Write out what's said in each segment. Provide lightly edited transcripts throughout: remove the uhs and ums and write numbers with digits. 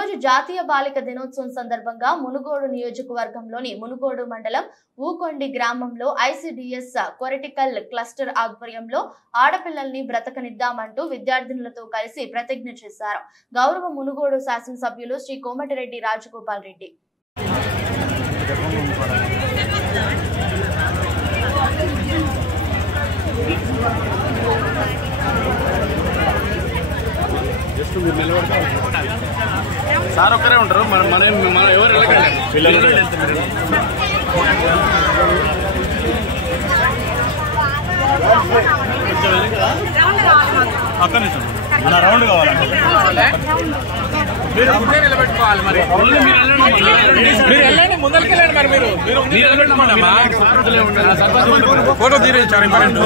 రోజు జాతీయ బాలిక దినోత్సవం సందర్భంగా మునుగోడు నియోజకవర్గంలోని మునుగోడు మండలం ఊకొండి గ్రామంలో ఐసిడిఎస్ కొరటికల్ క్లస్టర్ ఆధ్వర్యంలో ఆడపిల్లల్ని బ్రతకనిద్దామంటూ విద్యార్థినులతో కలిసి ప్రతిజ్ఞ చేశారు. గౌరవ మునుగోడు శాసనసభ్యులు శ్రీ కోమటిరెడ్డి రాజగోపాల్ రెడ్డి సార్ ఒక్కరే ఉంటారు. మనం ఎవరు అక్కడ మన రౌండ్ కావాలండి. నిలబెట్టుకోవాలి. మరి మీరు వెళ్ళండి, ముందరికి వెళ్ళండి. మరి మీరు నిలబెట్టుకోండి. ఫోటో తీరేచ్చారు ఇంపార్టెంట్.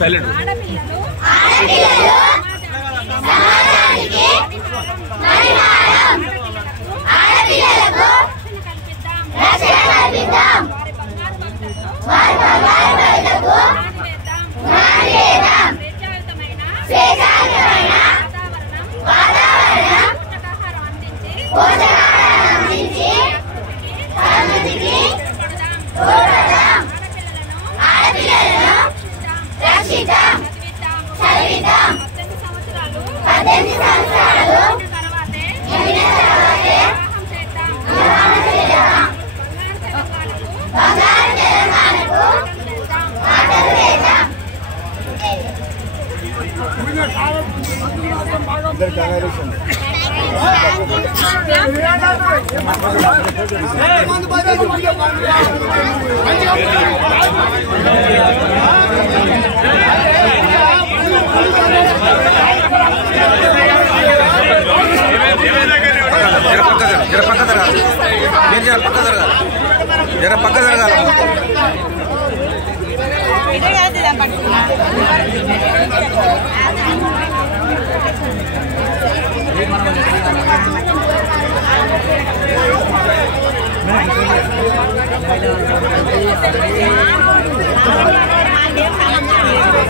సైలెంట్ జర పక్క జరగాలి. Hãy subscribe cho kênh Ghiền Mì Gõ để không bỏ lỡ